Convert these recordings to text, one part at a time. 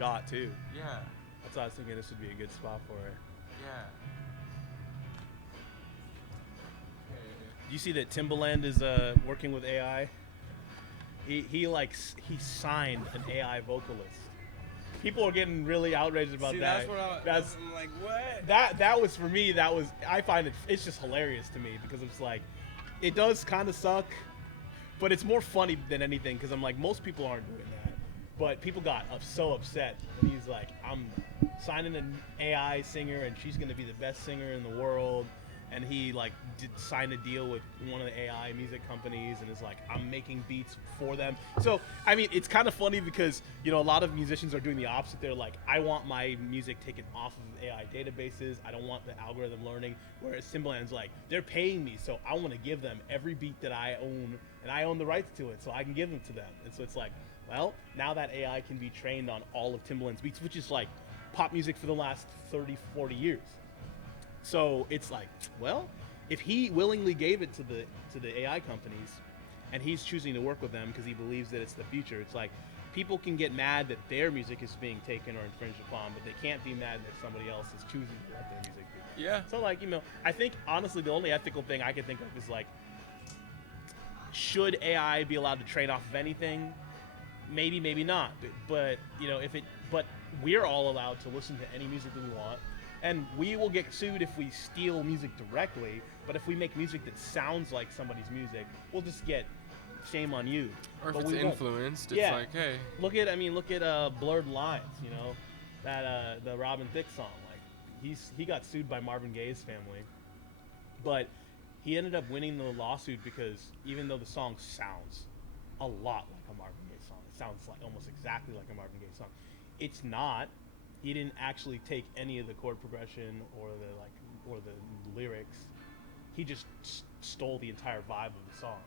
shot too. Yeah. That's why I was thinking this would be a good spot for it. Yeah. Do you see that Timbaland is working with AI? He signed an AI vocalist. People are getting really outraged about See, that. I'm like, what? That was for me. I find it's just hilarious to me because it's like, it does kind of suck, but it's more funny than anything because I'm like, most people aren't doing that, but people got so upset when he's like, I'm signing an AI singer and she's gonna be the best singer in the world, and he like did sign a deal with one of the AI music companies and is like, I'm making beats for them. So I mean, it's kind of funny because, you know, a lot of musicians are doing the opposite. They're like, I want my music taken off of AI databases. I don't want the algorithm learning. Whereas Timbaland's like, they're paying me, so I want to give them every beat that I own, and I own the rights to it, so I can give them to them. And so it's like, well, now that AI can be trained on all of Timbaland's beats, which is like pop music for the last 30, 40 years. So it's like, well, if he willingly gave it to the AI companies, and he's choosing to work with them because he believes that it's the future, it's like, people can get mad that their music is being taken or infringed upon, but they can't be mad that somebody else is choosing to let their music be. Yeah. So like, you know, I think honestly the only ethical thing I can think of is like, should AI be allowed to train off of anything? Maybe, maybe not. But you know, but we're all allowed to listen to any music that we want. And we will get sued if we steal music directly, but if we make music that sounds like somebody's music, we'll just get shame on you. Or if But it's we won't. influenced, it's Yeah. like, hey. Look at Blurred Lines, you know, that the Robin Thicke song. Like he got sued by Marvin Gaye's family, but he ended up winning the lawsuit because even though the song sounds a lot like a Marvin Gaye song, it sounds like almost exactly like a Marvin Gaye song. It's not. He didn't actually take any of the chord progression or the lyrics. He just stole the entire vibe of the song.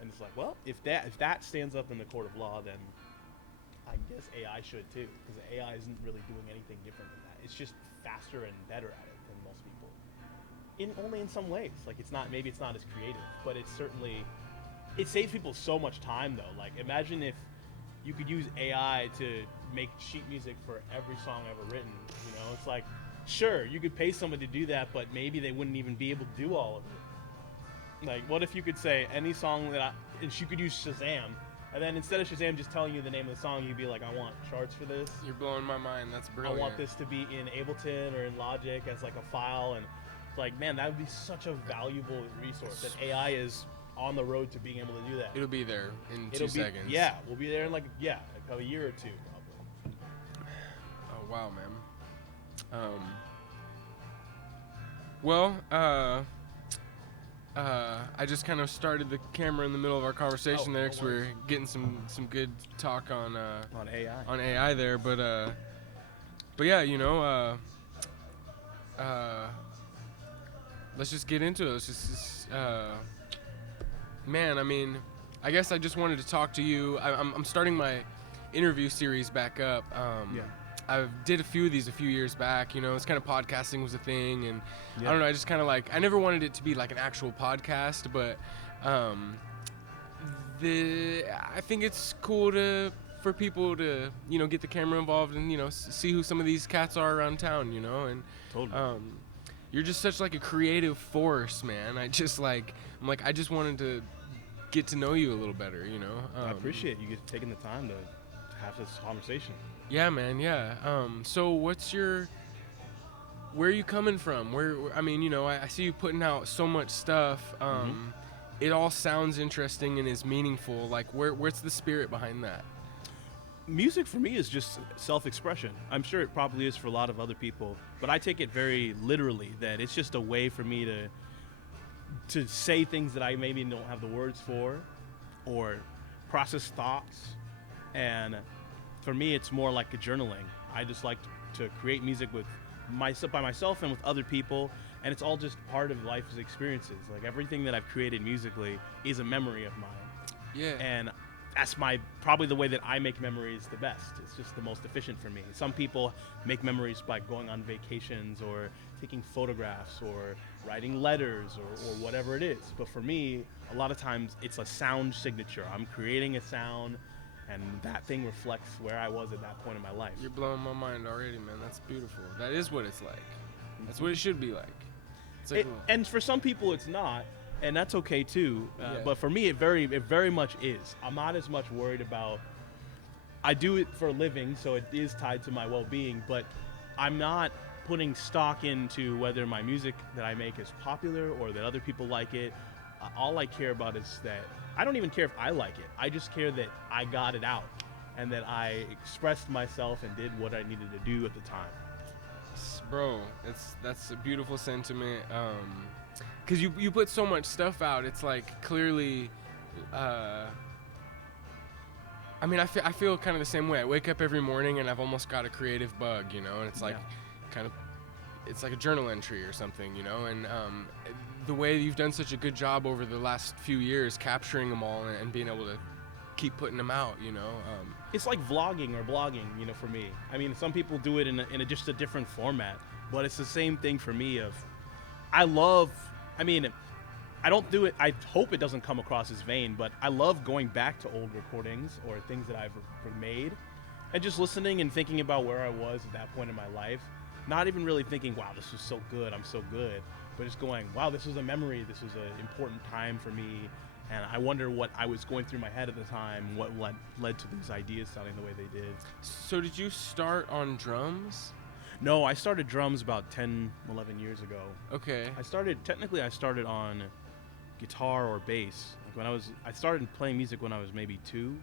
And it's like, well, if that stands up in the court of law, then I guess AI should too, because AI isn't really doing anything different than that. It's just faster and better at it than most people. Only in some ways. Like maybe it's not as creative, but it saves people so much time though. Like imagine if you could use AI to make sheet music for every song ever written. You know, it's like, sure, you could pay somebody to do that, but maybe they wouldn't even be able to do all of it. Like, what if you could say any song and you could use Shazam, and then instead of Shazam just telling you the name of the song, you'd be like, I want charts for this. You're blowing my mind. That's brilliant. I want this to be in Ableton or in Logic as like a file, and it's like, man, that would be such a valuable resource. That AI is on the road to being able to do that. It'll be there in 2 seconds. Yeah, we'll be there in like a year or two probably. Oh wow, man. Well, I just kind of started the camera in the middle of our conversation there because we're getting some good talk on AI there, but yeah, you know, let's just get into it. Let's just man, I mean, I guess I just wanted to talk to you. I'm starting my interview series back up. I did a few of these a few years back. You know, it's kind of podcasting was a thing, and I don't know. I just kind of like, I never wanted it to be like an actual podcast, but I think it's cool for people to, you know, get the camera involved and, you know, see who some of these cats are around town, you know, and totally. You're just such like a creative force, man. I just like, I just wanted to get to know you a little better, you know. I appreciate you taking the time to have this conversation. Yeah, man. Yeah. So where are you coming from? I mean, you know, I see you putting out so much stuff. It all sounds interesting and is meaningful. Like, what's the spirit behind that? Music for me is just self-expression. I'm sure it probably is for a lot of other people, but I take it very literally that it's just a way for me to say things that I maybe don't have the words for, or process thoughts. And for me, it's more like a journaling. I just like to create music by myself and with other people, and it's all just part of life's experiences. Like everything that I've created musically is a memory of mine. Yeah. And that's probably the way that I make memories the best. It's just the most efficient for me. Some people make memories by going on vacations or taking photographs or writing letters or whatever it is. But for me, a lot of times it's a sound signature. I'm creating a sound and that thing reflects where I was at that point in my life. You're blowing my mind already, man. That's beautiful. That is what it's like. That's what it should be like. It's like and for some people it's not, and that's okay too. But for me, it very much is. I'm not as much worried about. I do it for a living, so it is tied to my well-being. But I'm not putting stock into whether my music that I make is popular or that other people like it. All I care about is that I don't even care if I like it. I just care that I got it out and that I expressed myself and did what I needed to do at the time. Bro, that's a beautiful sentiment. Because you put so much stuff out. It's like clearly, I mean, I feel kind of the same way. I wake up every morning and I've almost got a creative bug, you know, and it's like kind of, it's like a journal entry or something, you know, and the way you've done such a good job over the last few years capturing them all and being able to keep putting them out, you know. It's like vlogging or blogging, you know, for me. I mean, some people do it in just a different format, but it's the same thing for me I don't do it, I hope it doesn't come across as vain, but I love going back to old recordings or things that I've made and just listening and thinking about where I was at that point in my life. Not even really thinking, wow, this was so good, I'm so good, but just going, wow, this was a memory, this was an important time for me, and I wonder what I was going through my head at the time, what led to these ideas sounding the way they did. So did you start on drums? No, I started drums about 10, 11 years ago. Okay. I started on guitar or bass. Like I started playing music when I was maybe 2,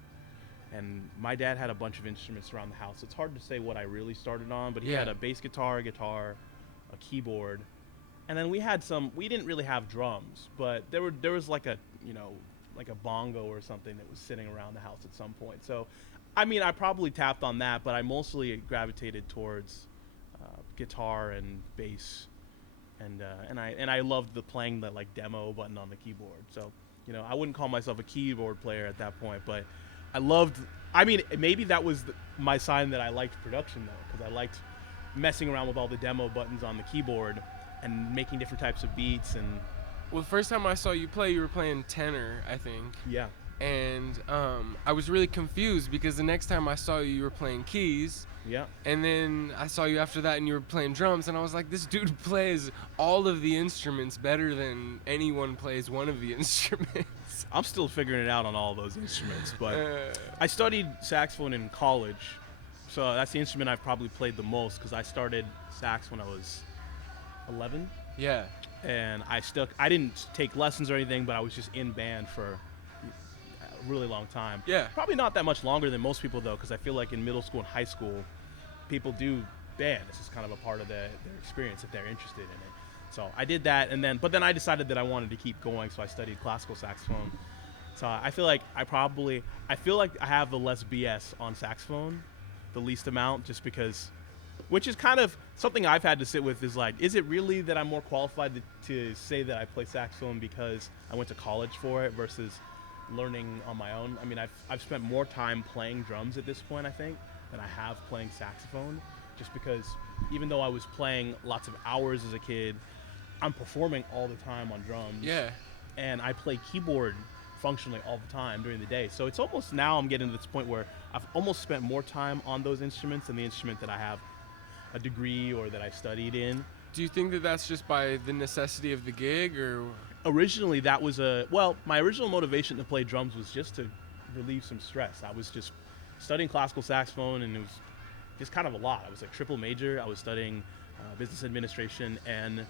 and my dad had a bunch of instruments around the house. It's hard to say what I really started on, but he had a bass guitar, a keyboard, and then we didn't really have drums, but there was like a bongo or something that was sitting around the house at some point. So, I mean, I probably tapped on that, but I mostly gravitated towards guitar and bass, and I loved playing the like demo button on the keyboard. So, you know, I wouldn't call myself a keyboard player at that point, but maybe that was my sign that I liked production though, because I liked messing around with all the demo buttons on the keyboard and making different types of beats. And well, the first time I saw you play, you were playing tenor, I think. Yeah. And I was really confused because the next time I saw you, you were playing keys. Yeah. And then I saw you after that and you were playing drums, and I was like, this dude plays all of the instruments better than anyone plays one of the instruments. I'm still figuring it out on all those instruments, but I studied saxophone in college, so that's the instrument I've probably played the most because I started sax when I was 11. Yeah. And I didn't take lessons or anything, but I was just in band for a really long time. Yeah. Probably not that much longer than most people though, because I feel like in middle school and high school, people do band. This is kind of a part of their experience if they're interested in it. So I did that, but then I decided that I wanted to keep going, so I studied classical saxophone. So I feel like I have the less BS on saxophone, the least amount, just because, which is kind of something I've had to sit with, is like, is it really that I'm more qualified to say that I play saxophone because I went to college for it versus learning on my own? I mean, I've spent more time playing drums at this point, I think, than I have playing saxophone, just because even though I was playing lots of hours as a kid, I'm performing all the time on drums. Yeah. And I play keyboard functionally all the time during the day. So it's almost, now I'm getting to this point where I've almost spent more time on those instruments than the instrument that I have a degree or that I studied in. Do you think that that's just by the necessity of the gig, or? Originally, that was my original motivation to play drums was just to relieve some stress. I was just studying classical saxophone, and it was just kind of a lot. I was like triple major. I was studying business administration and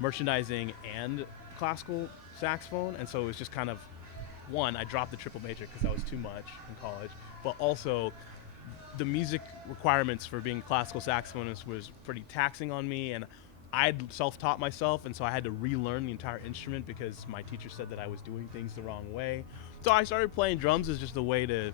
merchandising and classical saxophone, and so it was just kind of, I dropped the triple major because that was too much in college, but also the music requirements for being a classical saxophonist was pretty taxing on me, and I'd self-taught myself, and so I had to relearn the entire instrument because my teacher said that I was doing things the wrong way. So I started playing drums as just a way to,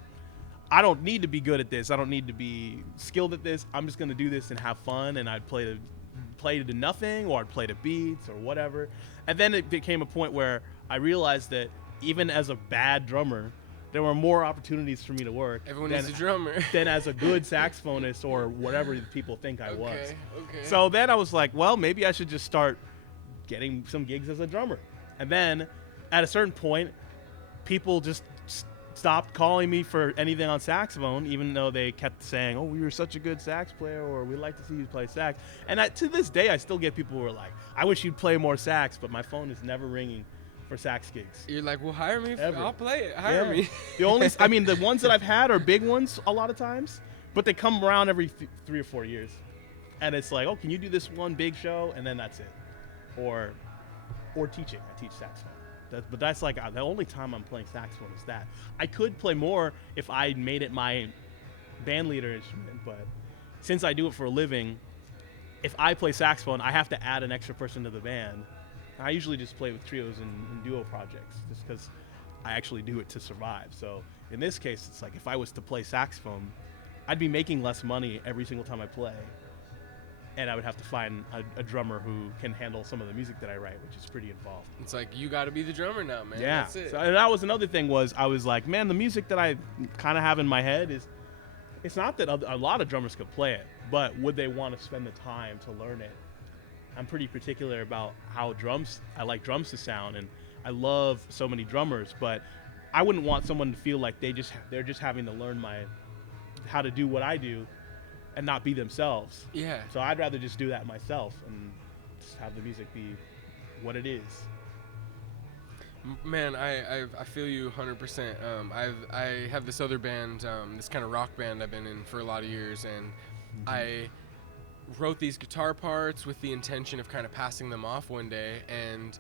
I don't need to be good at this, I don't need to be skilled at this, I'm just going to do this and have fun, and I'd play to nothing, or I'd play to beats or whatever. And then it became a point where I realized that even as a bad drummer, there were more opportunities for me to work. Everyone needs a drummer. Than as a good saxophonist or whatever people think I was. Okay. So then I was like, well, maybe I should just start getting some gigs as a drummer. And then at a certain point, people just stopped calling me for anything on saxophone, even though they kept saying, "Oh, you were such a good sax player," or "We'd like to see you play sax." And to this day, I still get people who are like, "I wish you'd play more sax," but my phone is never ringing for sax gigs. You're like, well, hire me. Ever. I'll play it. Hire me. The ones that I've had are big ones a lot of times, but they come around every 3 or 4 years, and it's like, "Oh, can you do this one big show?" And then that's it. Or teaching. I teach saxophone. But that's like the only time I'm playing saxophone is that. I could play more if I made it my band leader instrument, but since I do it for a living, if I play saxophone, I have to add an extra person to the band. I usually just play with trios and duo projects just because I actually do it to survive. So in this case, it's like if I was to play saxophone, I'd be making less money every single time I play. And I would have to find a drummer who can handle some of the music that I write, which is pretty involved. It's like, you got to be the drummer now, man. Yeah. That's it. So, and that was another thing I was like, man, the music that I kind of have in my head it's not that a lot of drummers could play it, but would they want to spend the time to learn it? I'm pretty particular about how I like drums to sound, and I love so many drummers, but I wouldn't want someone to feel like they're just having to learn how to do what I do and not be themselves. Yeah. So I'd rather just do that myself and just have the music be what it is. Man, I feel you 100%. I have this other band, this kind of rock band I've been in for a lot of years, and I wrote these guitar parts with the intention of kind of passing them off one day, and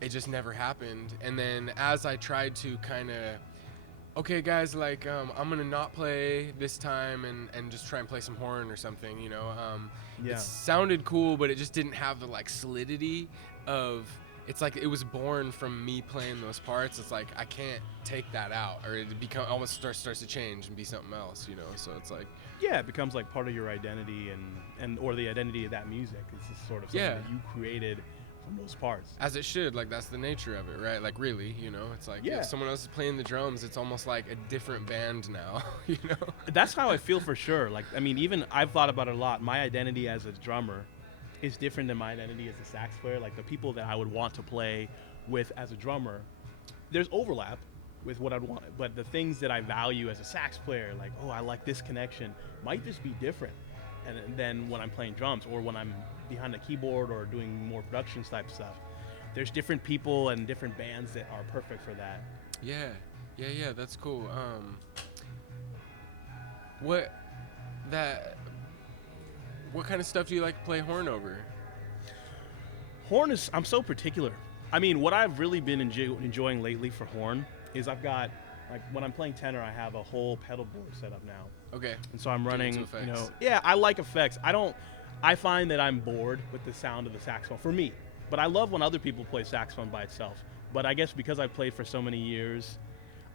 it just never happened. And then as I tried to kind of, okay guys, like I'm gonna not play this time and just try and play some horn or something, you know. It sounded cool, but it just didn't have the like solidity of, it's like it was born from me playing those parts. It's like I can't take that out, or it almost starts to change and be something else, you know. So it's like, yeah, it becomes like part of your identity and or the identity of that music. It's just sort of something that you created from those parts. As it should, like that's the nature of it, right? Like really, you know, it's like if someone else is playing the drums, it's almost like a different band now, you know? That's how I feel for sure. Like, I mean, even I've thought about it a lot. My identity as a drummer is different than my identity as a sax player. Like the people that I would want to play with as a drummer, there's overlap with what I'd want, but the things that I value as a sax player, like, oh, I like this connection, might just be different. And then when I'm playing drums or when I'm behind a keyboard or doing more production type stuff, there's different people and different bands that are perfect for that. Yeah, that's cool. What kind of stuff do you like to play horn over? Horn is, I'm so particular. I mean, what I've really been enjoying lately for horn is I've got, like, when I'm playing tenor, I have a whole pedal board set up now. Okay. And so I'm running, I like effects. I find that I'm bored with the sound of the saxophone, for me. But I love when other people play saxophone by itself. But I guess because I've played for so many years,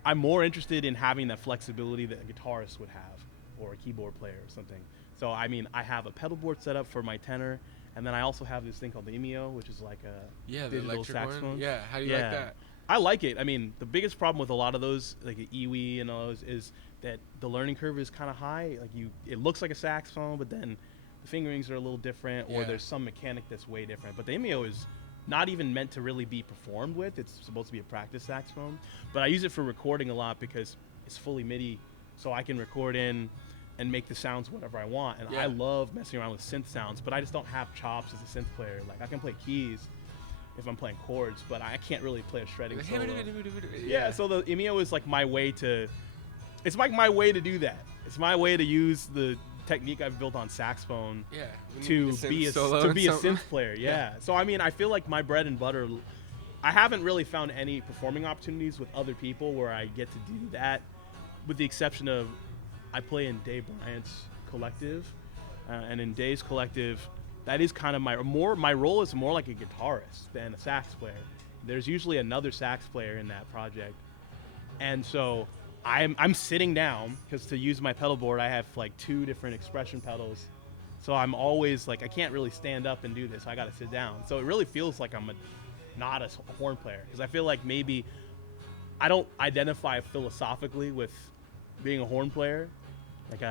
I'm more interested in having that flexibility that a guitarist would have, or a keyboard player or something. So, I mean, I have a pedal board set up for my tenor, and then I also have this thing called the Imeo, which is like a digital saxophone. One? Yeah, how do you like that? I like it. I mean, the biggest problem with a lot of those, like the Iwi and all those, is that the learning curve is kind of high. Like it looks like a saxophone, but then the fingerings are a little different, or there's some mechanic that's way different. But the Imeo is not even meant to really be performed with. It's supposed to be a practice saxophone. But I use it for recording a lot because it's fully MIDI, so I can record in and make the sounds whatever I want. And I love messing around with synth sounds, but I just don't have chops as a synth player. Like I can play keys if I'm playing chords, but I can't really play a shredding solo. So the Imeo is like my way to, it's like my way to do that. It's my way to use the technique I've built on saxophone to be a synth player. So I mean, I feel like my bread and butter, I haven't really found any performing opportunities with other people where I get to do that, with the exception of I play in Dave Bryant's collective, and in Dave's collective, that is kind of my role is more like a guitarist than a sax player. There's usually another sax player in that project, and so I'm sitting down because to use my pedal board, I have like 2 different expression pedals, so I'm always like I can't really stand up and do this. I got to sit down. So it really feels like I'm not a horn player, because I feel like maybe I don't identify philosophically with being a horn player. Like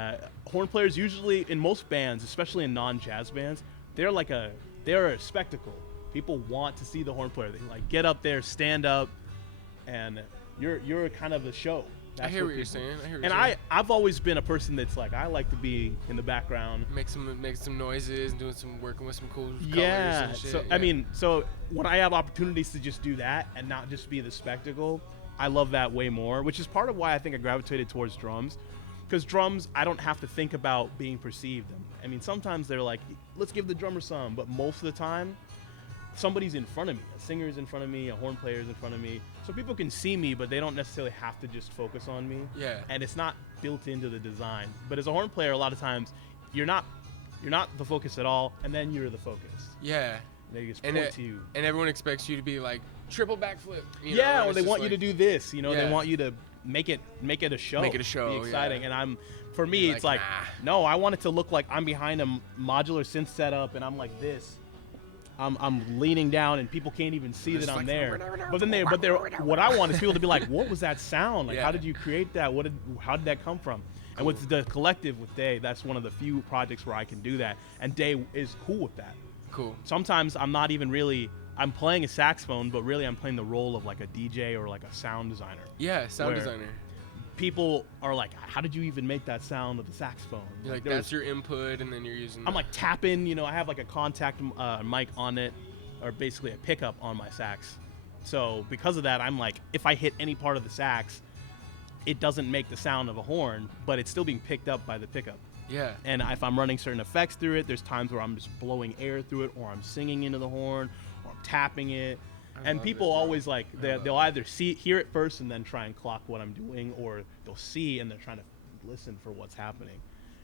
horn players usually in most bands, especially in non-jazz bands, they're a spectacle. People want to see the horn player. They like get up there, stand up, and you're kind of a show. I hear what you're saying. And I've always been a person that's like, I like to be in the background, make some noises and working with some cool colors and shit. So I mean, so when I have opportunities to just do that and not just be the spectacle, I love that way more, which is part of why I think I gravitated towards drums. Because drums, I don't have to think about being perceived. I mean, sometimes they're like, let's give the drummer some, but most of the time, somebody's in front of me. A singer's in front of me, a horn player's in front of me. So people can see me, but they don't necessarily have to just focus on me. Yeah. And it's not built into the design. But as a horn player, a lot of times, you're not the focus at all, and then you're the focus. Yeah. They just point to you. And everyone expects you to be like triple backflip. Or they want you to do this. You know, they want you to make it a show. Make it a show. Be exciting. Yeah. And for me, You're it's like, no, I want it to look like I'm behind a modular synth setup, and I'm like this. I'm leaning down, and people can't even see that I'm there. But what I want is people to be like, what was that sound? Like, how did you create that? How did that come from? And with the collective with Day, that's one of the few projects where I can do that. And Day is cool with that. Cool. Sometimes I'm not even really, I'm playing a saxophone, but really I'm playing the role of like a DJ or like a sound designer. Yeah, sound designer. People are like, how did you even make that sound with the saxophone? You're like that's your input, and then you're using. I'm like tapping, you know, I have like a contact mic on it, or basically a pickup on my sax. So because of that, I'm like, if I hit any part of the sax, it doesn't make the sound of a horn, but it's still being picked up by the pickup. Yeah. And if I'm running certain effects through it, there's times where I'm just blowing air through it, or I'm singing into the horn, or I'm tapping it. And people always like, they'll either hear it first and then try and clock what I'm doing, or they'll see and they're trying to listen for what's happening.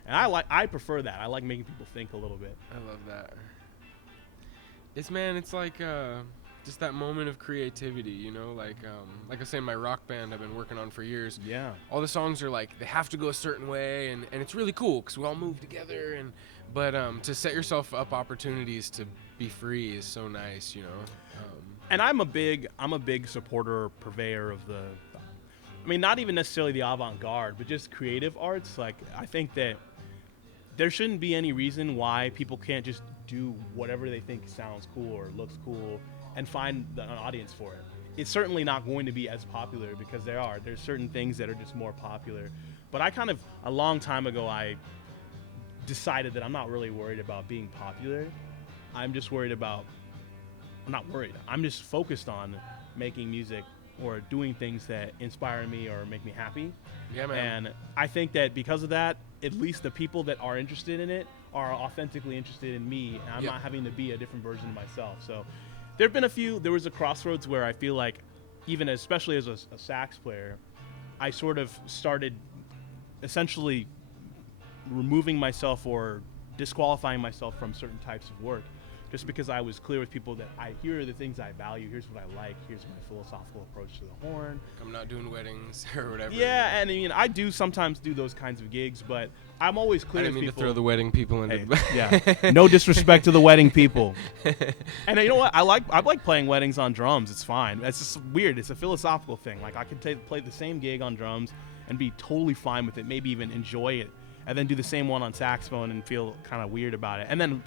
And I prefer that. I like making people think a little bit. I love that. It's like just that moment of creativity, you know, like I say in my rock band I've been working on for years. Yeah. All the songs are like, they have to go a certain way, and it's really cool because we all move together, but to set yourself up opportunities to be free is so nice, you know. And I'm a big supporter, purveyor of not even necessarily the avant-garde, but just creative arts. Like, I think that there shouldn't be any reason why people can't just do whatever they think sounds cool or looks cool and find an audience for it. It's certainly not going to be as popular because there's certain things that are just more popular. But a long time ago, I decided that I'm not really worried about being popular. I'm just focused on making music or doing things that inspire me or make me happy. Yeah, man. And I think that because of that, at least the people that are interested in it are authentically interested in me, and I'm not having to be a different version of myself. So there was a crossroads where I feel like, even especially as a sax player, I sort of started essentially removing myself or disqualifying myself from certain types of work, just because I was clear with people that here are the things I value, here's what I like, here's my philosophical approach to the horn. I'm not doing weddings or whatever. Yeah, and I mean, I do sometimes do those kinds of gigs, but I'm always clear with people. I didn't mean to throw the wedding people into yeah, no disrespect to the wedding people. And you know what? I like playing weddings on drums. It's fine. It's just weird. It's a philosophical thing. Like, I could play the same gig on drums and be totally fine with it, maybe even enjoy it, and then do the same one on saxophone and feel kind of weird about it. And then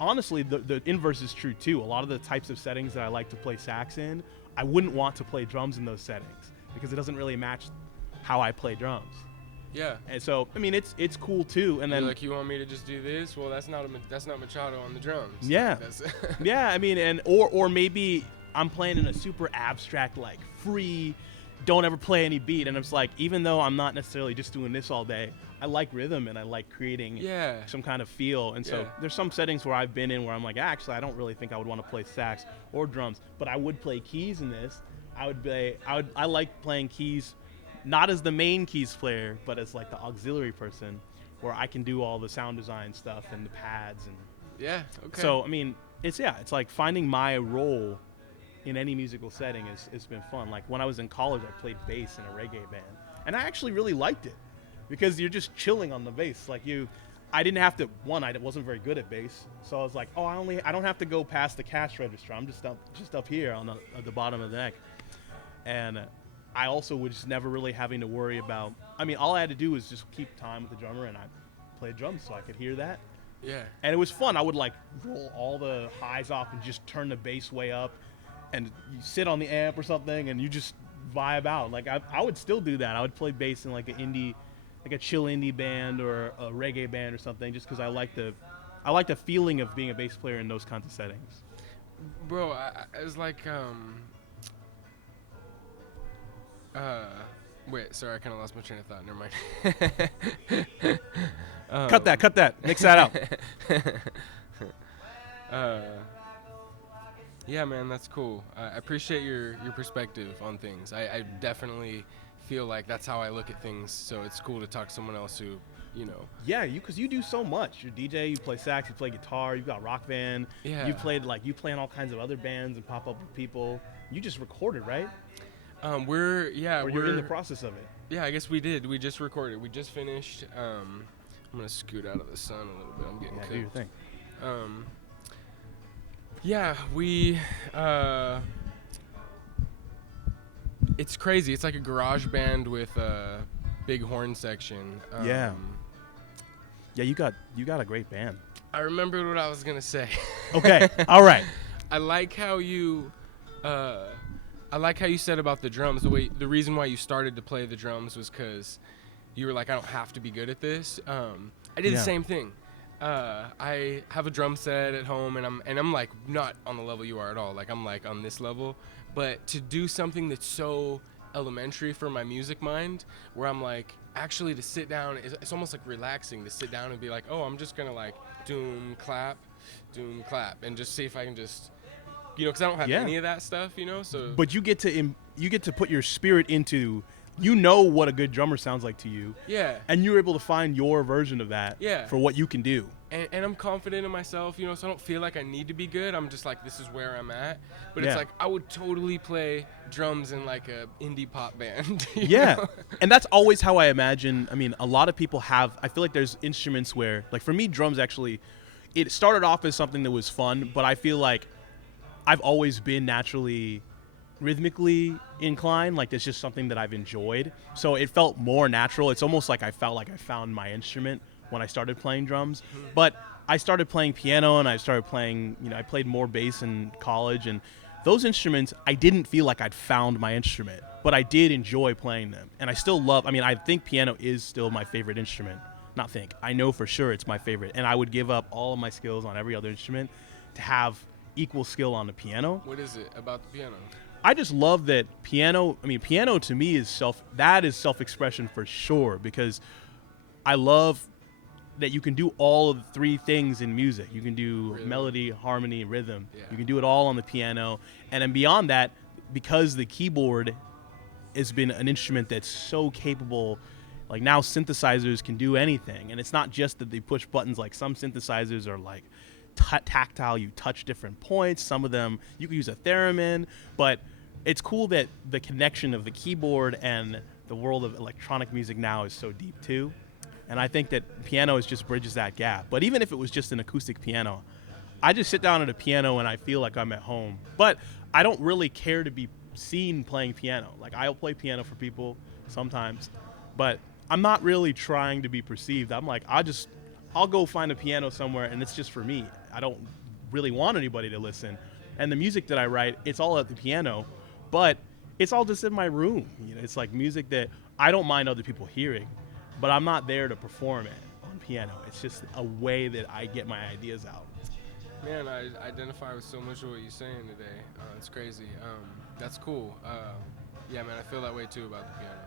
honestly, the inverse is true too. A lot of the types of settings that I like to play sax in, I wouldn't want to play drums in those settings because it doesn't really match how I play drums. Yeah. And so, I mean, it's cool too. And then, like, you want me to just do this? Well, that's not Machado on the drums. Yeah. Yeah. I mean, or maybe I'm playing in a super abstract, like, free, don't ever play any beat, and it's like, even though I'm not necessarily just doing this all day, I like rhythm and I like creating some kind of feel. And so there's some settings where I've been in where I'm like, actually, I don't really think I would want to play sax or drums, but I would play keys in this. I like playing keys, not as the main keys player, but as like the auxiliary person, where I can do all the sound design stuff and the pads and So I mean, it's like finding my role in any musical setting it's been fun. Like, when I was in college, I played bass in a reggae band, and I actually really liked it because you're just chilling on the bass. Like, I didn't have to, I wasn't very good at bass, so I was like, I don't have to go past the cash register. I'm just up here on the bottom of the neck. And I also was just never really having to worry about, all I had to do was just keep time with the drummer, and I played drums so I could hear that. Yeah. And it was fun. I would like roll all the highs off and just turn the bass way up, and you sit on the amp or something, and you just vibe out. Like I would still do that. I would play bass in like a chill indie band or a reggae band or something, just because I like the feeling of being a bass player in those kinds of settings. Bro, it's like wait, sorry, I kind of lost my train of thought. Never mind. Cut that. Mix that out. Yeah, man, that's cool. I appreciate your perspective on things. I definitely feel like that's how I look at things. So it's cool to talk to someone else who, you know. Yeah, because you do so much. You're DJ, you play sax, you play guitar, you've got rock band. Yeah. You play in all kinds of other bands and pop up with people. You just recorded, right? We're in the process of it. Yeah, I guess we did. We just recorded. We just finished. I'm gonna scoot out of the sun a little bit. I'm getting cooked. Do your thing. Yeah, we. It's crazy. It's like a garage band with a big horn section. Yeah, you got a great band. I remembered what I was gonna say. Okay, all right. I like how you said about the drums. The reason why you started to play the drums was because you were like, I don't have to be good at this. I did the same thing. I have a drum set at home, and I'm like not on the level you are at all. Like I'm like on this level, but to do something that's so elementary for my music mind, where I'm like actually to sit down, it's almost like relaxing to sit down and be like, oh, I'm just gonna like doom clap, and just see if I can just, you know, because I don't have any of that stuff, you know. So, but you get to put your spirit into. You know what a good drummer sounds like to you. Yeah. And you're able to find your version of that for what you can do. And I'm confident in myself, you know, so I don't feel like I need to be good. I'm just like, this is where I'm at. But it's like, I would totally play drums in like a indie pop band. You know? And that's always how I imagine. I mean, a lot of people I feel like there's instruments where, like for me, drums actually, it started off as something that was fun, but I feel like I've always been naturally rhythmically inclined. Like it's just something that I've enjoyed, so it felt more natural. It's almost like I felt like I found my instrument when I started playing drums. But I started playing piano, and I started playing, you know, I played more bass in college, and those instruments I didn't feel like I'd found my instrument, but I did enjoy playing them. And I still love, I mean, I think piano is still my favorite instrument. I know for sure it's my favorite, and I would give up all of my skills on every other instrument to have equal skill on the piano. What is it about the piano? I just love that piano to me is self-expression for sure, because I love that you can do all of the three things in music. You can do melody, harmony, rhythm. Yeah. You can do it all on the piano. And then beyond that, because the keyboard has been an instrument that's so capable, like now synthesizers can do anything. And it's not just that they push buttons. Like some synthesizers are like tactile, you touch different points. Some of them you can use a theremin, but it's cool that the connection of the keyboard and the world of electronic music now is so deep too. And I think that piano just bridges that gap. But even if it was just an acoustic piano, I just sit down at a piano and I feel like I'm at home. But I don't really care to be seen playing piano. Like I'll play piano for people sometimes, but I'm not really trying to be perceived. I'm like, I'll go find a piano somewhere and it's just for me. I don't really want anybody to listen. And the music that I write, it's all at the piano, but it's all just in my room. You know, it's like music that I don't mind other people hearing, but I'm not there to perform it on piano. It's just a way that I get my ideas out. Man, I identify with so much of what you're saying today. It's crazy. That's cool. Yeah, man, I feel that way too about the piano.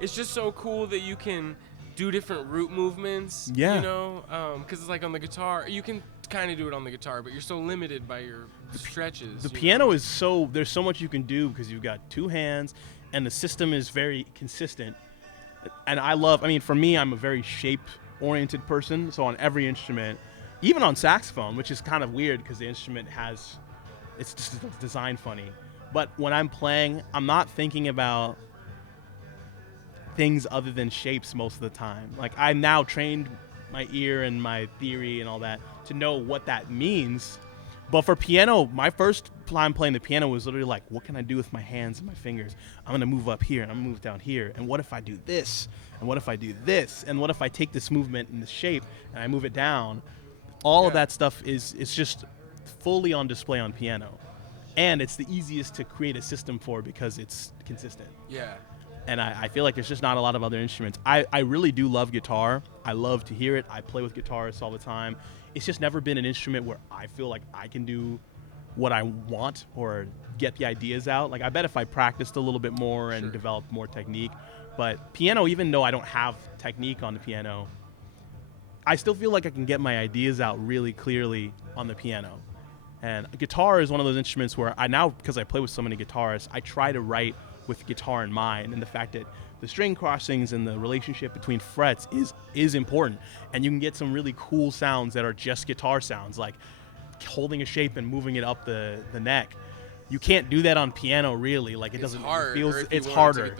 It's just so cool that you can do different root movements. Yeah. You know, because it's like on the guitar, you can kind of do it on the guitar, but you're so limited by your stretches. The piano is there's so much you can do because you've got two hands, and the system is very consistent. And for me, I'm a very shape-oriented person, so on every instrument, even on saxophone, which is kind of weird because the instrument it's just designed funny. But when I'm playing, I'm not thinking about things other than shapes most of the time. Like I now trained my ear and my theory and all that to know what that means. But for piano, my first time playing the piano was literally like, what can I do with my hands and my fingers? I'm gonna move up here and I'm gonna move down here. And what if I do this? And what if I do this? And what if I take this movement in this shape and I move it down? All of that stuff is just fully on display on piano. and it's the easiest to create a system for because it's consistent. Yeah. And I feel like there's just not a lot of other instruments. I really do love guitar. I love to hear it. I play with guitarists all the time. It's just never been an instrument where I feel like I can do what I want or get the ideas out. Like, I bet if I practiced a little bit more and developed more technique. But piano, even though I don't have technique on the piano, I still feel like I can get my ideas out really clearly on the piano. And guitar is one of those instruments where I now, because I play with so many guitarists, I try to write with guitar in mind, and the fact that the string crossings and the relationship between frets is important. And you can get some really cool sounds that are just guitar sounds, like holding a shape and moving it up the neck. You can't do that on piano, really. Like, it's hard. It's harder.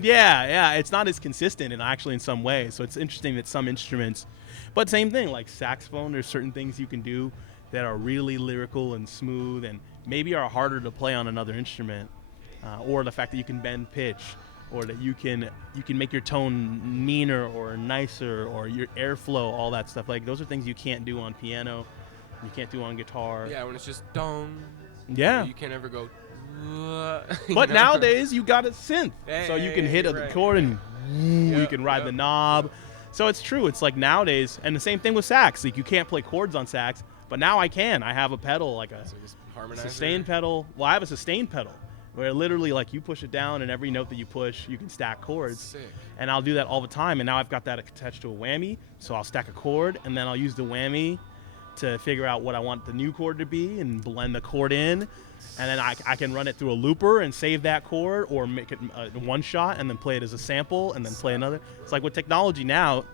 Yeah, it's not as consistent, and actually in some ways. So it's interesting that some instruments, but same thing, like saxophone, there's certain things you can do that are really lyrical and smooth and maybe are harder to play on another instrument, or the fact that you can bend pitch, or that you can make your tone meaner or nicer, or your airflow, all that stuff. Like, those are things you can't do on piano, you can't do on guitar. Yeah, when it's just dong. Yeah. You can't ever go. But nowadays you got a synth, so you can hit a chord and you can ride the knob. So it's true. It's like nowadays, and the same thing with sax. Like, you can't play chords on sax, but now I can. I have a pedal, like a sustain pedal. Well, I have a sustain pedal where literally, like, you push it down, and every note that you push, you can stack chords. Sick. And I'll do that all the time. And now I've got that attached to a whammy, so I'll stack a chord, and then I'll use the whammy to figure out what I want the new chord to be and blend the chord in. And then I can run it through a looper and save that chord, or make it one shot and then play it as a sample and then play another. It's like with technology now,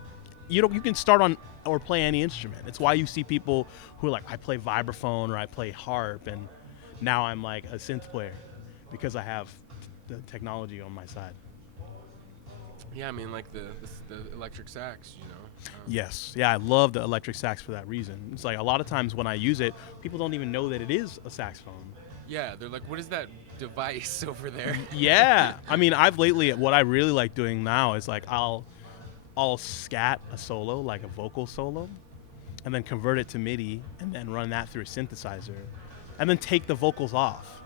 you can start on or play any instrument. It's why you see people who are like, I play vibraphone or I play harp, and now I'm like a synth player because I have the technology on my side. Yeah, I mean, like the electric sax, you know. Yes. Yeah, I love the electric sax for that reason. It's like a lot of times when I use it, people don't even know that it is a saxophone. Yeah, they're like, what is that device over there? Yeah. I mean, what I really like doing now is like I'll scat a solo, like a vocal solo, and then convert it to MIDI and then run that through a synthesizer and then take the vocals off.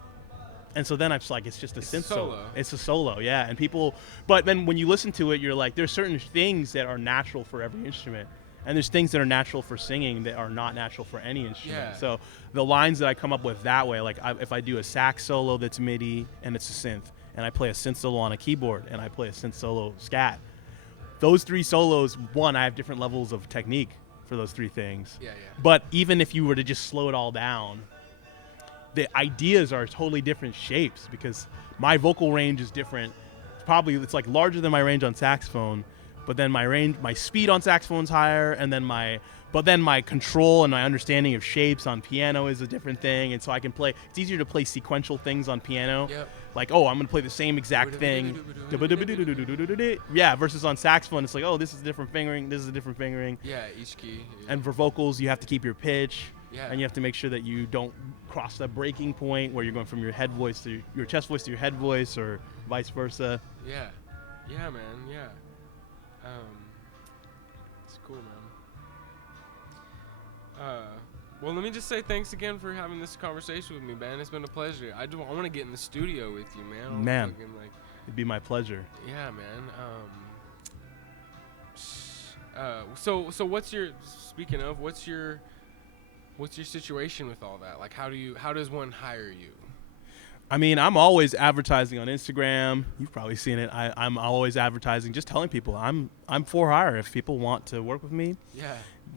And so then I'm just like, it's just a synth solo. It's a solo, yeah. And but then when you listen to it, you're like, there's certain things that are natural for every instrument. And there's things that are natural for singing that are not natural for any instrument. Yeah. So the lines that I come up with that way, like if I do a sax solo that's MIDI and it's a synth, and I play a synth solo on a keyboard, and I play a synth solo scat, those three solos, I have different levels of technique for those three things. Yeah. But even if you were to just slow it all down, the ideas are totally different shapes because my vocal range is different. It's like larger than my range on saxophone, but then my speed on saxophone's higher, and then my control and my understanding of shapes on piano is a different thing. And so I can play. It's easier to play sequential things on piano. Yep. Like, I'm going to play the same exact thing. Yeah, versus on saxophone, it's like, this is different fingering. This is a different fingering. Yeah, each key. Yeah. And for vocals, you have to keep your pitch. Yeah. And you have to make sure that you don't cross the breaking point where you're going from your head voice to your chest voice to your head voice, or vice versa. Yeah. Yeah, man. Yeah. It's cool, man. Well, let me just say thanks again for having this conversation with me, man. It's been a pleasure. I want to get in the studio with you, man. Man, it'd be my pleasure. Yeah, man. So what's your situation with all that? Like, how does one hire you? I mean, I'm always advertising on Instagram. You've probably seen it. I'm always advertising, just telling people I'm for hire. If people want to work with me,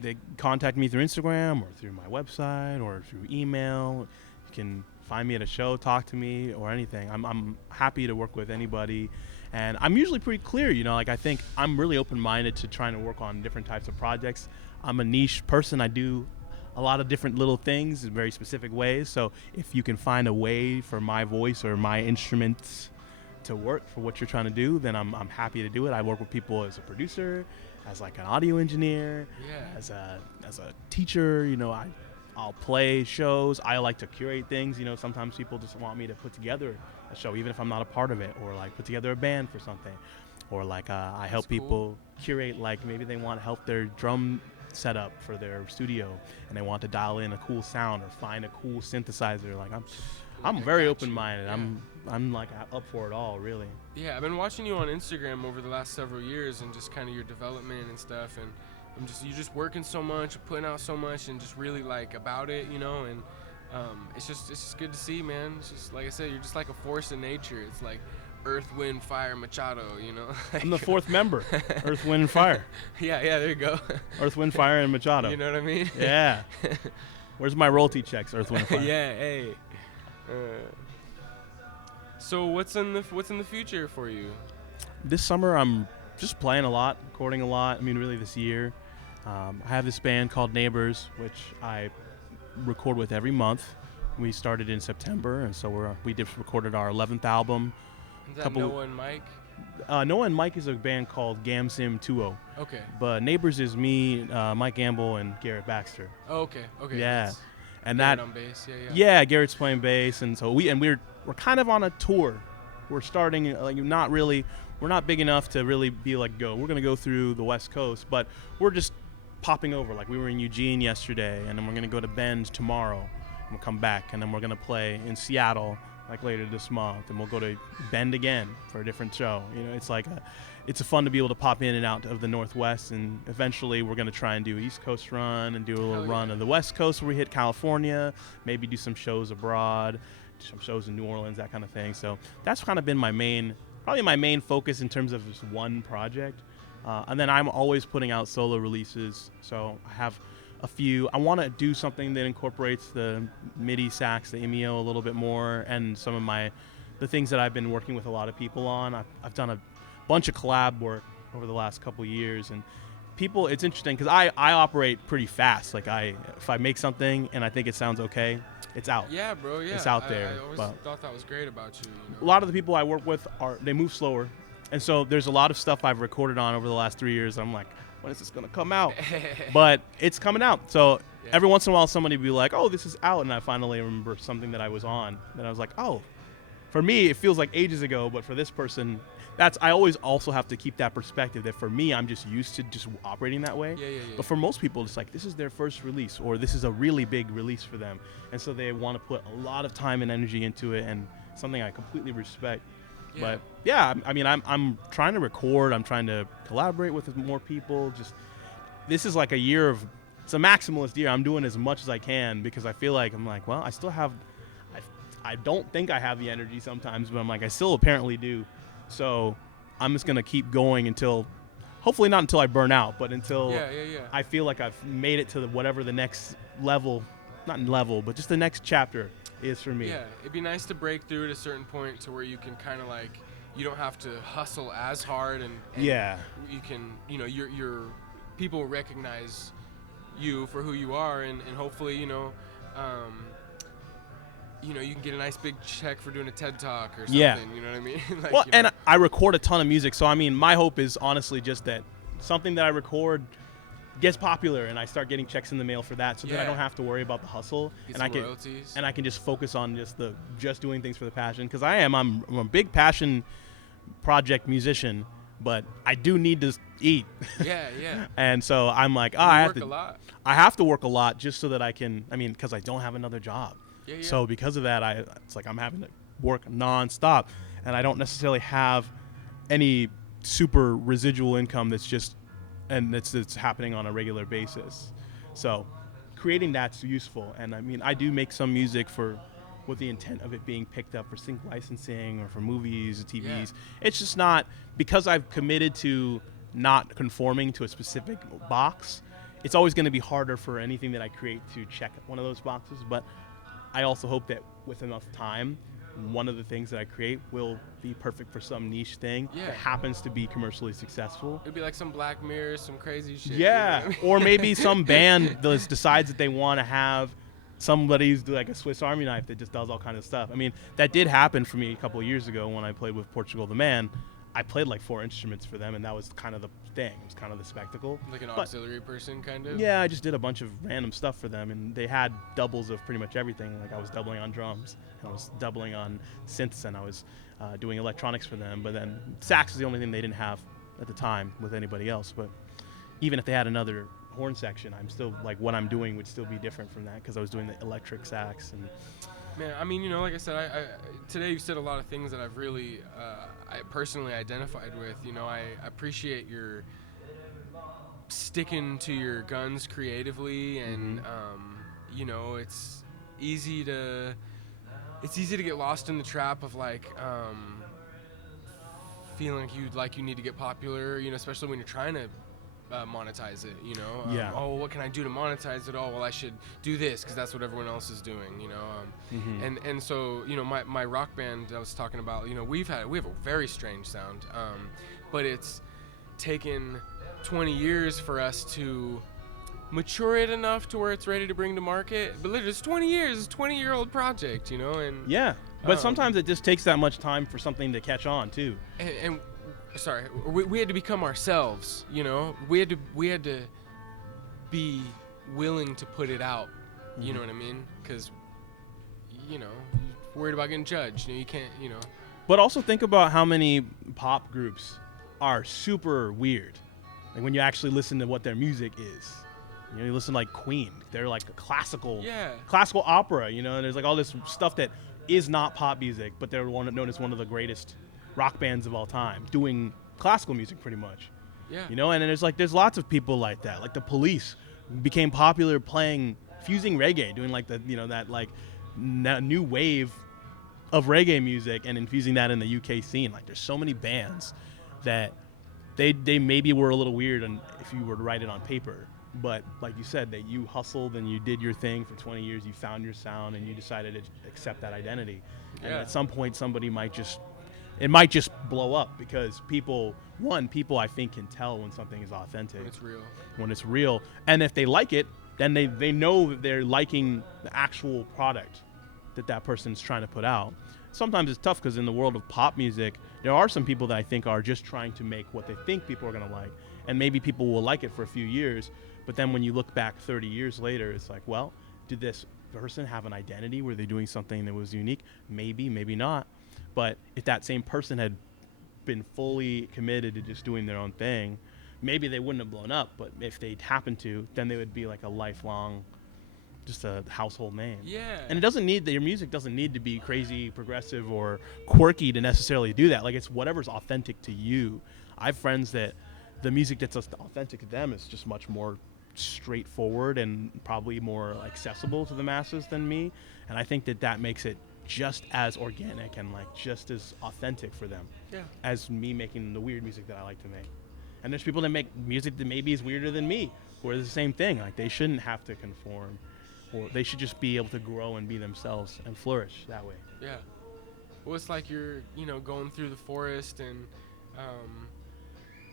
they contact me through Instagram or through my website or through email. You can find me at a show, talk to me, or anything. I'm happy to work with anybody. And I'm usually pretty clear, like I think I'm really open-minded to trying to work on different types of projects. I'm a niche person. I do a lot of different little things in very specific ways. So if you can find a way for my voice or my instruments to work for what you're trying to do, then I'm happy to do it. I work with people as a producer, as like an audio engineer, as a teacher. I'll play shows. I like to curate things. Sometimes people just want me to put together a show, even if I'm not a part of it, or like put together a band for something, or like I help people curate. Like maybe they want help their drum setup for their studio and they want to dial in a cool sound or find a cool synthesizer. Like I'm very open-minded. Yeah. I'm like up for it all, really. Yeah, I've been watching you on Instagram over the last several years and just kind of your development and stuff, and you're just working so much, putting out so much, and just really like about it, you know. And it's just good to see, man. It's just like I said, you're just like a force in nature. It's like Earth, Wind, Fire, Machado, you know. I'm the fourth member. Earth, Wind, and Fire. Yeah, there you go. Earth, Wind, Fire, and Machado. You know what I mean? Yeah. Where's my royalty checks, Earth, Wind, and Fire? Yeah, hey. So what's in the future for you? This summer I'm just playing a lot, recording a lot. I mean, really this year. I have this band called Neighbors, which I record with every month. We started in September, and so we just recorded our 11th album. Is that Noah and Mike? Noah and Mike is a band called Gamsim 2.0. Okay. But Neighbors is me, Mike Gamble, and Garrett Baxter. Oh, okay. Yeah. That's and Garrett that on bass. Yeah. Yeah, Garrett's playing bass, and so we're kind of on a tour. We're starting we're not big enough to really be like we're going to go through the West Coast, but we're just popping over. Like we were in Eugene yesterday, and then we're going to go to Bend tomorrow, and we'll come back, and then we're going to play in Seattle like later this month, and we'll go to Bend again for a different show. You know, it's fun to be able to pop in and out of the Northwest, and eventually we're going to try and do East Coast run and do a little run of the West Coast where we hit California, maybe do some shows abroad, some shows in New Orleans, that kind of thing. So that's kind of been probably my main focus in terms of just one project. And then I'm always putting out solo releases. So I have a few. I want to do something that incorporates the MIDI sax, the EMEO a little bit more, and some of the things that I've been working with a lot of people on. I've done a bunch of collab work over the last couple of years, and it's interesting because I operate pretty fast. Like if I make something and I think it sounds okay, it's out. Yeah, bro. Yeah, it's out there. I always thought that was great about you. You know? A lot of the people I work with they move slower, and so there's a lot of stuff I've recorded on over the last 3 years. I'm like, when is this gonna come out? But it's coming out. So every once in a while, somebody will be like, "Oh, this is out," and I finally remember something that I was on. That I was like, "Oh." For me, it feels like ages ago, but for this person, I always also have to keep that perspective that for me, I'm just used to just operating that way. Yeah. But for most people, it's like this is their first release, or this is a really big release for them, and so they want to put a lot of time and energy into it, and something I completely respect. Yeah. But yeah, I mean, I'm trying to record, I'm trying to collaborate with more people. This is like a year it's a maximalist year. I'm doing as much as I can because I feel like well, I still have. I don't think I have the energy sometimes, but I'm like, I still apparently do. So I'm just going to keep going hopefully not until I burn out, but until I feel like I've made it to whatever the next level, but just the next chapter is for me. Yeah, it'd be nice to break through at a certain point to where you can kind of like, you don't have to hustle as hard and you can, your people recognize you for who you are and hopefully, you can get a nice big check for doing a TED Talk or something, you know what I mean? And I record a ton of music, so I mean, my hope is honestly just that something that I record gets popular and I start getting checks in the mail for that, so that I don't have to worry about the hustle, and I can just focus on just doing things for the passion, because I'm a big passion project musician, but I do need to eat. Yeah. And so I'm like, I have to work a lot just so that I can, because I don't have another job. Yeah. So because of that, it's like I'm having to work nonstop, and I don't necessarily have any super residual income that's happening on a regular basis. So creating that's useful, and I do make some music with the intent of it being picked up for sync licensing or for movies or TVs. Yeah. It's just not, because I've committed to not conforming to a specific box. It's always going to be harder for anything that I create to check one of those boxes, but I also hope that with enough time, one of the things that I create will be perfect for some niche thing that happens to be commercially successful. It'd be like some Black Mirror, some crazy shit. Yeah, you know? Or maybe some band decides that they want to have somebody who's like a Swiss Army knife that just does all kinds of stuff. That did happen for me a couple of years ago when I played with Portugal the Man. I played like 4 instruments for them, and that was kind of the thing. It was kind of the spectacle. Like an auxiliary person, kind of? Yeah, I just did a bunch of random stuff for them, and they had doubles of pretty much everything. Like I was doubling on drums, and I was doubling on synths, and I was doing electronics for them. But then sax was the only thing they didn't have at the time with anybody else. But even if they had another horn section, I'm still like, what I'm doing would still be different from that, because I was doing the electric sax. And Man, I mean, like I said, I today you said a lot of things that I've really, I personally identified with. I appreciate your sticking to your guns creatively, and it's easy to get lost in the trap of feeling like you need to get popular, especially when you're trying to monetize it, oh, what can I do to monetize it? Oh, well, I should do this because that's what everyone else is doing, and so my rock band I was talking about, we have a very strange sound, but it's taken 20 years for us to mature it enough to where it's ready to bring to market. But literally, it's 20 years, it's a 20-year-old project, and yeah, but sometimes it just takes that much time for something to catch on too. And sorry, we had to become ourselves, we had to be willing to put it out, you know what I mean? Because you're worried about getting judged, you can't, But also think about how many pop groups are super weird, like when you actually listen to what their music is. You listen to like Queen, they're like a classical opera, and there's like all this stuff that is not pop music, but they're known as one of the greatest rock bands of all time, doing classical music pretty much. Yeah. And there's lots of people like that. Like the Police became popular fusing reggae, doing like the that like new wave of reggae music and infusing that in the UK scene. Like there's so many bands that they maybe were a little weird and if you were to write it on paper. But like you said, that you hustled and you did your thing for 20 years, you found your sound and you decided to accept that identity. Yeah. And at some point somebody might just blow up because people I think can tell when something is authentic. When it's real. And if they like it, then they know that they're liking the actual product that person's trying to put out. Sometimes it's tough because in the world of pop music, there are some people that I think are just trying to make what they think people are going to like. And maybe people will like it for a few years, but then when you look back 30 years later, it's like, well, did this person have an identity? Were they doing something that was unique? Maybe, maybe not. But if that same person had been fully committed to just doing their own thing, maybe they wouldn't have blown up. But if they'd happened to, then they would be like a lifelong, just a household name. Yeah. And your music doesn't need to be crazy, progressive, or quirky to necessarily do that. Like it's whatever's authentic to you. I have friends that the music that's authentic to them is just much more straightforward and probably more accessible to the masses than me. And I think that makes it just as organic and like just as authentic for them as me making the weird music that I like to make. And there's people that make music that maybe is weirder than me, or the same thing. Like they shouldn't have to conform, or they should just be able to grow and be themselves and flourish that way. Yeah. Well, it's like you're, going through the forest and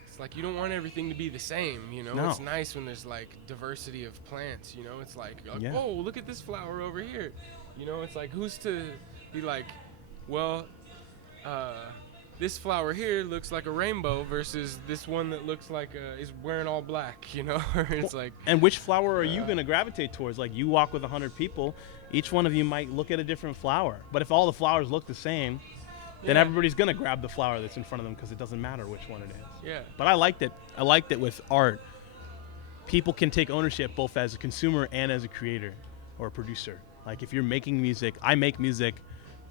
it's like you don't want everything to be the same, No. It's nice when there's like diversity of plants, It's like oh, look at this flower over here. It's like who's to be like, well, this flower here looks like a rainbow versus this one that looks like is wearing all black, Or it's like. And which flower are you going to gravitate towards? Like you walk with 100 people, each one of you might look at a different flower. But if all the flowers look the same, then everybody's going to grab the flower that's in front of them because it doesn't matter which one it is. Yeah. But I like that with art, people can take ownership both as a consumer and as a creator or a producer. Like if you're making music, I make music,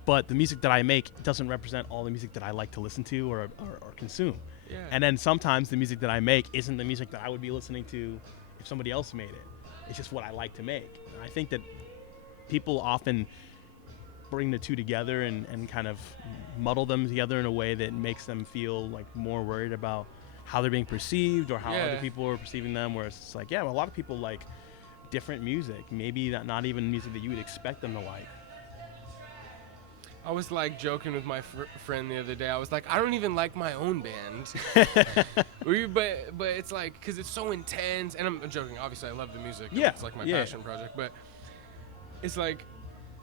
but the music that I make doesn't represent all the music that I like to listen to or consume. Yeah. And then sometimes the music that I make isn't the music that I would be listening to if somebody else made it. It's just what I like to make. And I think that people often bring the two together and kind of muddle them together in a way that makes them feel like more worried about how they're being perceived or how other people are perceiving them, whereas it's like, well, a lot of people like different music, maybe not even music that you would expect them to like. I was like joking with my friend the other day. I was like, I don't even like my own band. but it's like, because it's so intense, and I'm joking, obviously I love the music. Yeah. It's like my passion project, but it's like,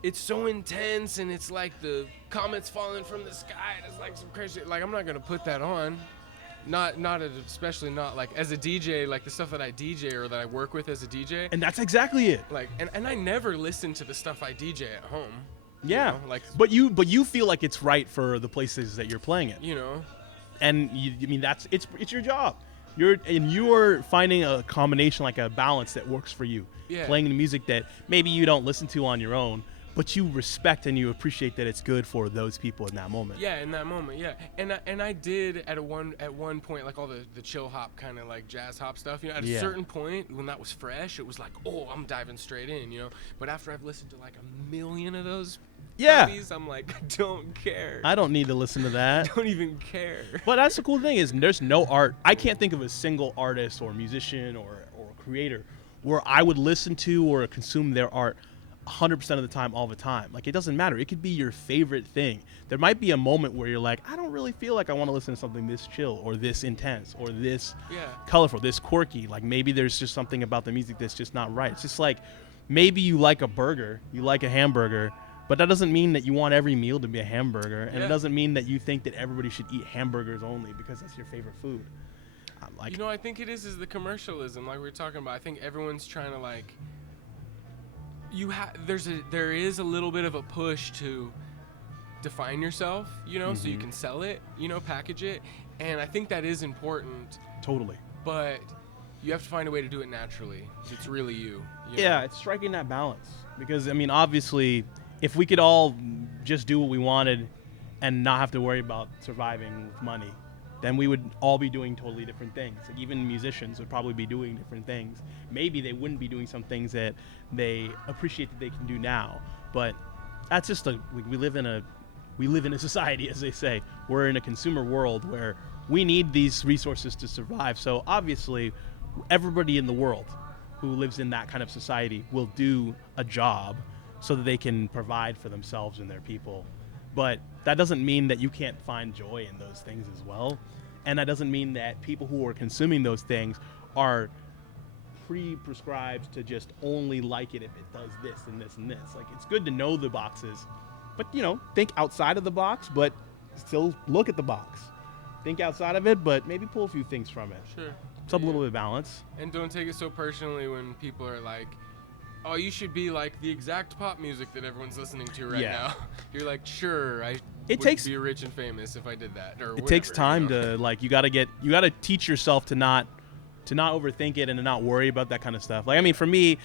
it's so intense, and it's like the comets falling from the sky, and it's like some crazy, like I'm not going to put that on. Especially not like as a DJ, like the stuff that I DJ or that I work with as a DJ. And that's exactly it. Like, and I never listen to the stuff I DJ at home. Yeah. Like, but you feel like it's right for the places that you're playing it. And it's your job. You're finding a combination, like a balance that works for you. Yeah. Playing the music that maybe you don't listen to on your own, but you respect and you appreciate that it's good for those people in that moment. Yeah, in that moment, yeah. And I did at one point, like all the chill hop kind of like jazz hop stuff, you know, at a certain point when that was fresh, it was like, oh, I'm diving straight in, you know. But after I've listened to like a million of those puppies, I'm like, I don't care. I don't need to listen to that. I don't even care. But that's the cool thing is there's no art. I can't think of a single artist or musician or creator where I would listen to or consume their art 100% of the time, all the time. Like, it doesn't matter. It could be your favorite thing. There might be a moment where you're like, I don't really feel like I want to listen to something this chill or this intense or this colorful, this quirky. Like, maybe there's just something about the music that's just not right. It's just like, maybe you like a burger, you like a hamburger, but that doesn't mean that you want every meal to be a hamburger. And it doesn't mean that you think that everybody should eat hamburgers only because that's your favorite food. Like, you know, I think it is the commercialism, like we were talking about. I think everyone's trying to like, there is a little bit of a push to define yourself, you know, so you can sell it, you know, package it, and I think that is important. Totally. But you have to find a way to do it naturally. It's really you know? Yeah, it's striking that balance because I mean, obviously, if we could all just do what we wanted and not have to worry about surviving with money, then we would all be doing totally different things. Like, even musicians would probably be doing different things. Maybe they wouldn't be doing some things that they appreciate that they can do now. But that's just we live in a society, as they say. We're in a consumer world where we need these resources to survive. So obviously, everybody in the world who lives in that kind of society will do a job so that they can provide for themselves and their people. But that doesn't mean that you can't find joy in those things as well. And that doesn't mean that people who are consuming those things are pre-prescribed to just only like it if it does this and this and this. Like, it's good to know the boxes, but, you know, think outside of the box, but still look at the box. Think outside of it, but maybe pull a few things from it. Sure. It's a little bit of balance. And don't take it so personally when people are like, oh, you should be like the exact pop music that everyone's listening to right now. You're like, sure, I would be rich and famous if I did that. Or it takes time to, like, you gotta teach yourself to not overthink it and to not worry about that kind of stuff. Like, I mean, for me,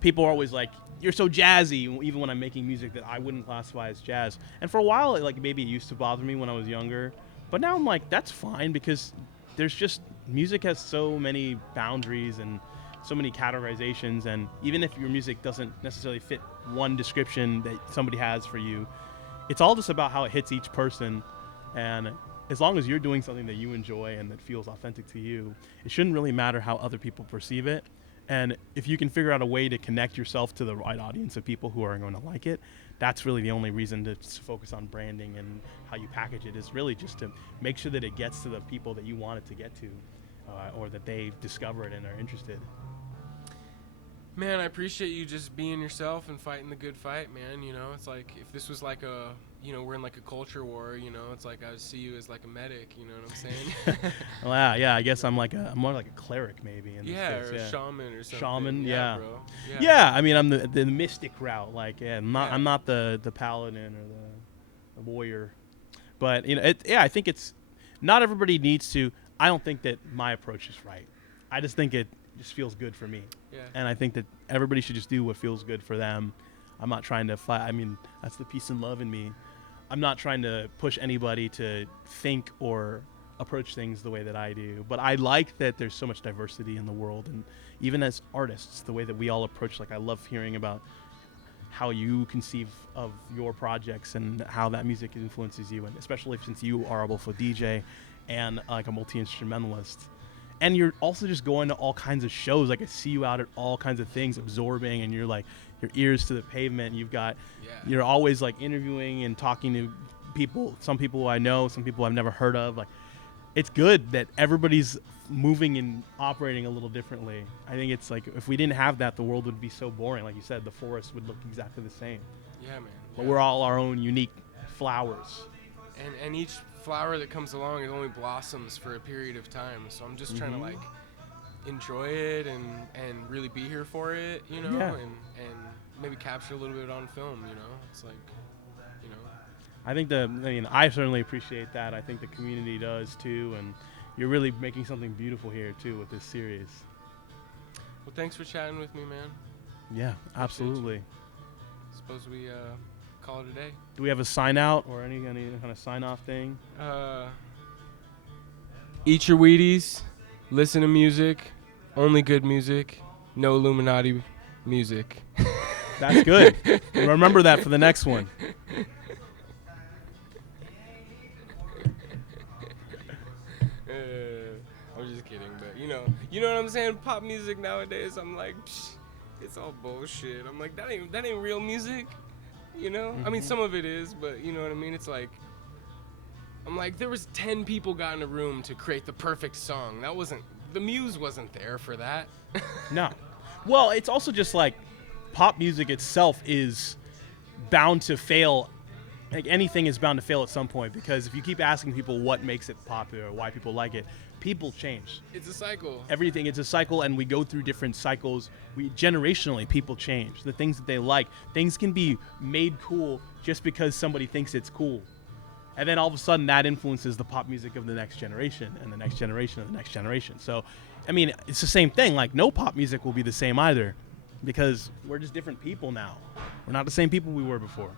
people are always like, you're so jazzy, even when I'm making music that I wouldn't classify as jazz. And for a while, maybe it used to bother me when I was younger. But now I'm like, that's fine, because there's just, music has so many boundaries and so many categorizations, and even if your music doesn't necessarily fit one description that somebody has for you, it's all just about how it hits each person. And as long as you're doing something that you enjoy and that feels authentic to you, it shouldn't really matter how other people perceive it. And if you can figure out a way to connect yourself to the right audience of people who are going to like it, that's really the only reason to focus on branding and how you package it, is really just to make sure that it gets to the people that you want it to get to, or that they discover it and are interested. Man, I appreciate you just being yourself and fighting the good fight, man. You know, it's like, if this was like a, you know, we're in like a culture war, you know, it's like I would see you as like a medic, you know what I'm saying? Well, yeah, I guess I'm more like a cleric maybe in this case. Or a shaman or something. Shaman, bro. Yeah, I mean, I'm the mystic route, like, I'm not the paladin or the warrior. But, you know, I think it's, not everybody needs to, I don't think that my approach is right. I just think it just feels good for me. Yeah. And I think that everybody should just do what feels good for them. I'm not trying to fight. I mean, that's the peace and love in me. I'm not trying to push anybody to think or approach things the way that I do. But I like that there's so much diversity in the world. And even as artists, the way that we all approach, like, I love hearing about how you conceive of your projects and how that music influences you. And especially since you are both a DJ and like a multi-instrumentalist. And you're also just going to all kinds of shows. Like, I see you out at all kinds of things, absorbing, and you're like, your ears to the pavement. You're always like interviewing and talking to people. Some people I know, some people I've never heard of. Like, it's good that everybody's moving and operating a little differently. I think it's like, if we didn't have that, the world would be so boring. Like you said, the forest would look exactly the same. Yeah, man. But we're all our own unique flowers. And each flower that comes along, it only blossoms for a period of time. So I'm just trying to like enjoy it and really be here for it, you know, and maybe capture a little bit on film, you know. It's like, you know. I certainly appreciate that. I think the community does too, and you're really making something beautiful here too with this series. Well, thanks for chatting with me, man. Yeah, absolutely. suppose we call it a day. Do we have a sign out or any kind of sign off thing? Eat your Wheaties, listen to music, only good music, no Illuminati music. That's good. Remember that for the next one. I'm just kidding, but you know what I'm saying? Pop music nowadays, I'm like, psh, it's all bullshit. I'm like, that ain't real music, you know? I mean, some of it is, but you know what I mean? It's like, I'm like, there was 10 people got in a room to create the perfect song. The muse wasn't there for that. No. Well, it's also just like pop music itself is bound to fail. Like anything is bound to fail at some point, because if you keep asking people what makes it popular or why people like it, people change. It's a cycle. Everything, it's a cycle, and we go through different cycles. Generationally, people change. The things that they like, things can be made cool just because somebody thinks it's cool. And then all of a sudden that influences the pop music of the next generation and the next generation and the next generation. So, I mean, it's the same thing. Like, no pop music will be the same either, because we're just different people now. We're not the same people we were before.